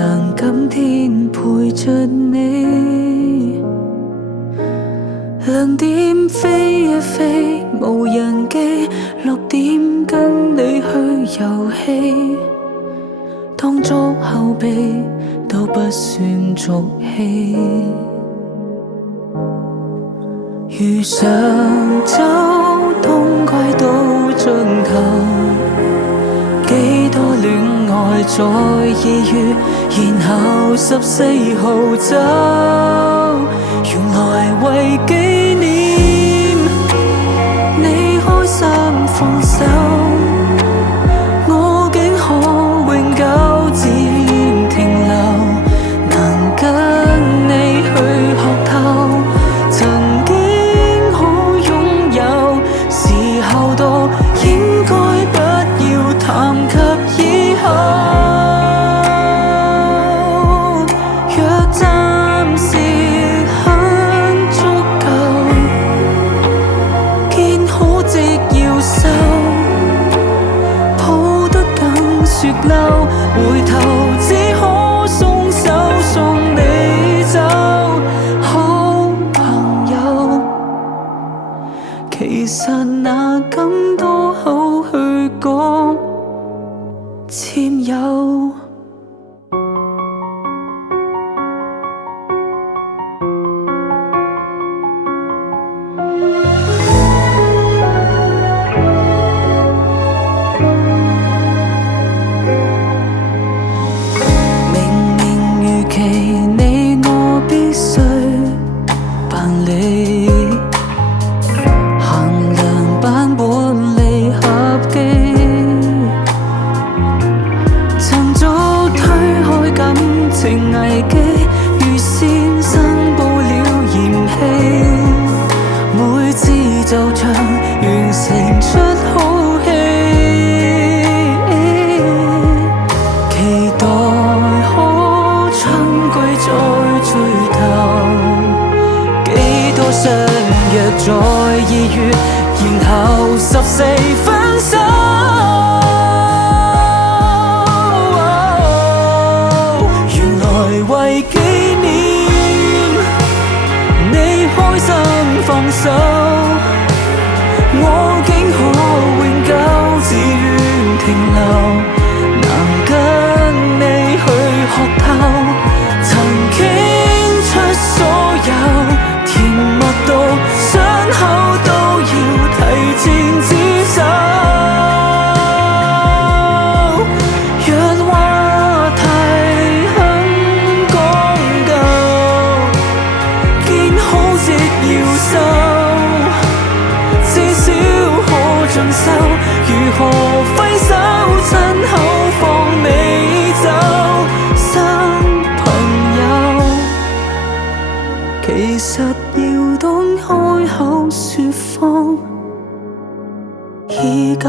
亮今天陪着你，亮點飛一飛，無人機落點跟你去遊戲，當作後備都不算俗氣。如上週冬季到盡頭，幾多戀愛在2月，然後14號走，原來為紀念你開心放手，我竟可永久自願停留，能跟你去學透曾經可擁有，時候到應該不要談及以後，若暫時很足夠，見好即要收，抱得更雪溜，回頭只可鬆手送你走，好朋友。其實哪敢多口去講佔有。明明預期你我必須辦理，限量版本離合機，曾早推開感情危機，預先申報了嫌棄，每次就像完成出好戲，期待可春季再聚頭，幾多相約在2月，然後14分手，原來為紀念你開心放手，我竟可永久自願停留，能跟你去學透曾傾出所有，甜蜜到傷口都要提前接受，若話題很講究，見好即要收，至少可盡收，如何揮手親口放你走，新朋友。其實要懂開口説謊，已夠。